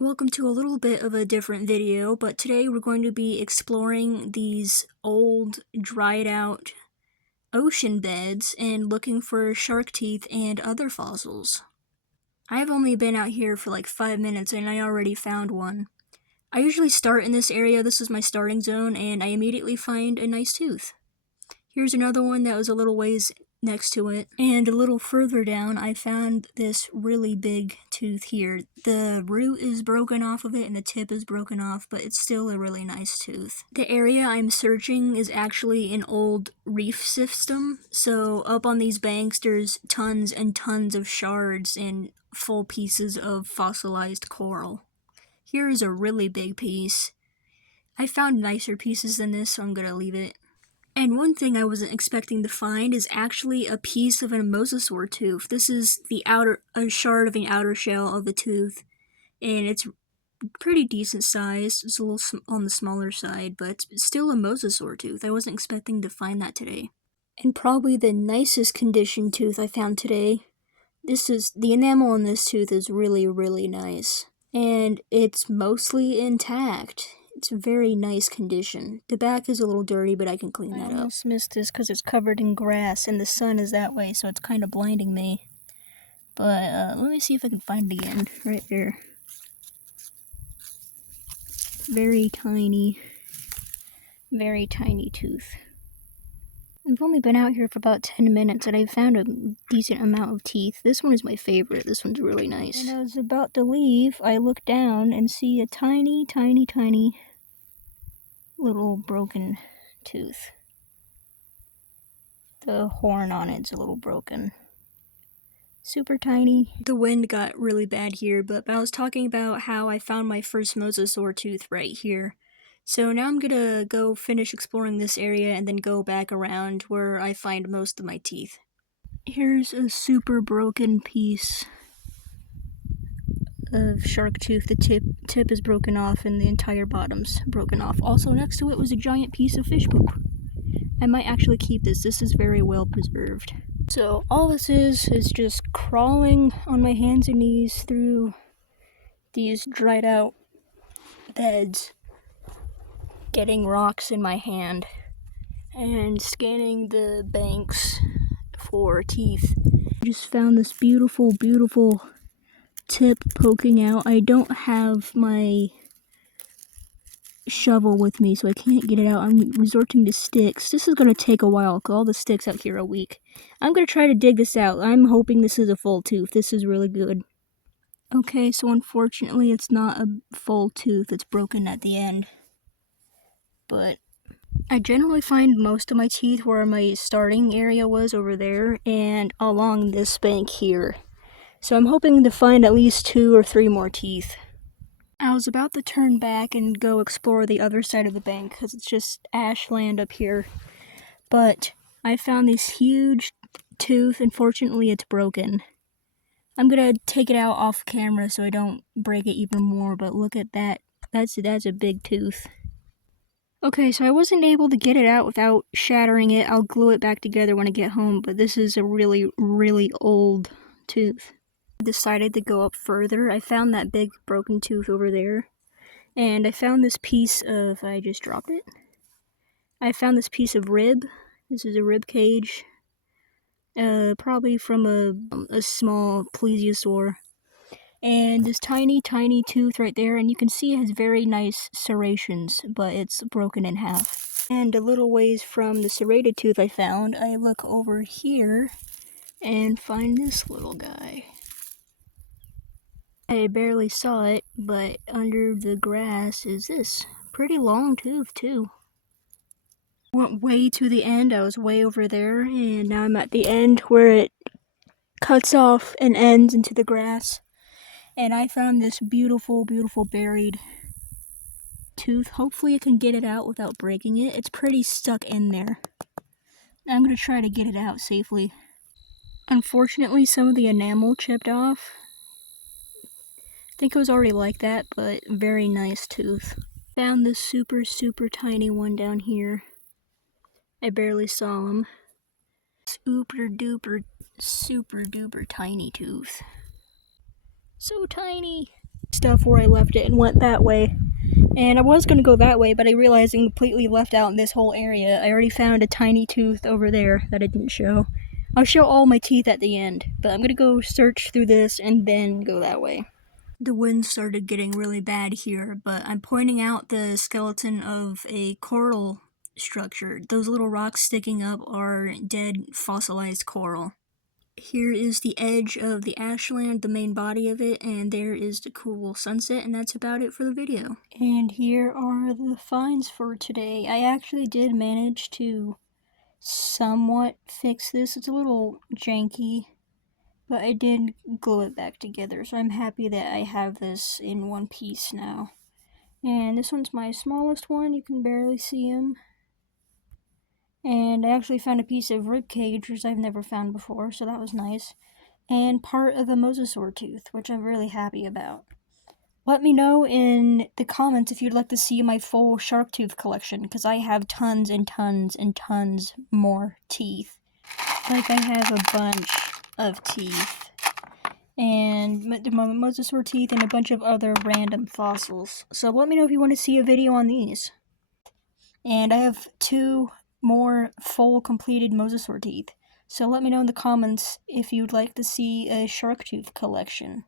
Welcome to a little bit of a different video, but today we're going to be exploring these old, dried out ocean beds and looking for shark teeth and other fossils. I've only been out here for like 5 minutes and I already found one. I usually start in this area, this is my starting zone, and I immediately find a nice tooth. Here's another one that was a little ways next to it, and a little further down I found this really big tooth here. The root is broken off of it and the tip is broken off, but it's still a really nice tooth. The area I'm searching is actually an old reef system, so up on these banks there's tons and tons of shards and full pieces of fossilized coral. Here is a really big piece. I found nicer pieces than this, so I'm gonna leave it. And one thing I wasn't expecting to find is actually a piece of a mosasaur tooth. This is a shard of an outer shell of the tooth, and it's pretty decent sized. It's a little on the smaller side, but it's still a mosasaur tooth. I wasn't expecting to find that today. And probably the nicest condition tooth I found today. The enamel on this tooth is really, really nice. And it's mostly intact. It's a very nice condition. The back is a little dirty, but I can clean that up. I almost missed this because it's covered in grass and the sun is that way, so it's kind of blinding me. But let me see if I can find it again. Right there. Very tiny tooth. I've only been out here for about 10 minutes and I've found a decent amount of teeth. This one is my favorite. This one's really nice. And I was about to leave, I look down and see a tiny little broken tooth. The horn on it's a little broken. Super tiny. The wind got really bad here, but I was talking about how I found my first mosasaur tooth right here. So now I'm gonna go finish exploring this area and then go back around where I find most of my teeth. Here's a super broken piece of shark tooth. The tip is broken off and the entire bottom's broken off. Also next to it was a giant piece of fish poop. I might actually keep this. This is very well preserved. So all this is just crawling on my hands and knees through these dried out beds, getting rocks in my hand, and scanning the banks for teeth. I just found this beautiful tip poking out. I don't have my shovel with me, so I can't get it out. I'm resorting to sticks. This is going to take a while because all the sticks out here are weak. I'm going to try to dig this out. I'm hoping this is a full tooth. This is really good. Okay, so unfortunately it's not a full tooth. It's broken at the end. But I generally find most of my teeth where my starting area was over there and along this bank here. So I'm hoping to find at least 2 or 3 more teeth. I was about to turn back and go explore the other side of the bank because it's just ashland up here. But I found this huge tooth. Unfortunately, it's broken. I'm gonna take it out off camera so I don't break it even more, but look at that. That's a big tooth. Okay, so I wasn't able to get it out without shattering it. I'll glue it back together when I get home, but this is a really old tooth. I decided to go up further. I found that big broken tooth over there, and I found this piece of, I just dropped it. I found this piece of rib. This is a rib cage, probably from a small plesiosaur. And this tiny tooth right there, and you can see it has very nice serrations, but it's broken in half. And a little ways from the serrated tooth I found, I look over here and find this little guy. I barely saw it, but under the grass is this pretty long tooth too. Went way to the end. I was way over there, and now I'm at the end where it cuts off and ends into the grass. And I found this beautiful buried tooth. Hopefully I can get it out without breaking it. It's pretty stuck in there. I'm going to try to get it out safely. Unfortunately, some of the enamel chipped off. I think it was already like that, but very nice tooth. Found this super tiny one down here. I barely saw him. Super duper tiny tooth. So tiny. stuff where I left it and went that way. And I was going to go that way, but I realized I completely left out this whole area. I already found a tiny tooth over there that I didn't show. I'll show all my teeth at the end, but I'm going to go search through this and then go that way. The wind started getting really bad here, but I'm pointing out the skeleton of a coral structure. Those little rocks sticking up are dead fossilized coral. Here is the edge of the ashland, the main body of it, and there is the cool sunset, and that's about it for the video. And here are the finds for today. I actually did manage to somewhat fix this. It's a little janky, but I did glue it back together, so I'm happy that I have this in one piece now. And this one's my smallest one, you can barely see him. And I actually found a piece of rib cage, which I've never found before, so that was nice. And part of a mosasaur tooth, which I'm really happy about. Let me know in the comments if you'd like to see my full shark tooth collection, because I have tons and tons and tons more teeth. Like, I have a bunch of teeth. And the mosasaur teeth and a bunch of other random fossils. So let me know if you want to see a video on these. And I have 2 more full completed mosasaur teeth. So let me know in the comments if you'd like to see a shark tooth collection.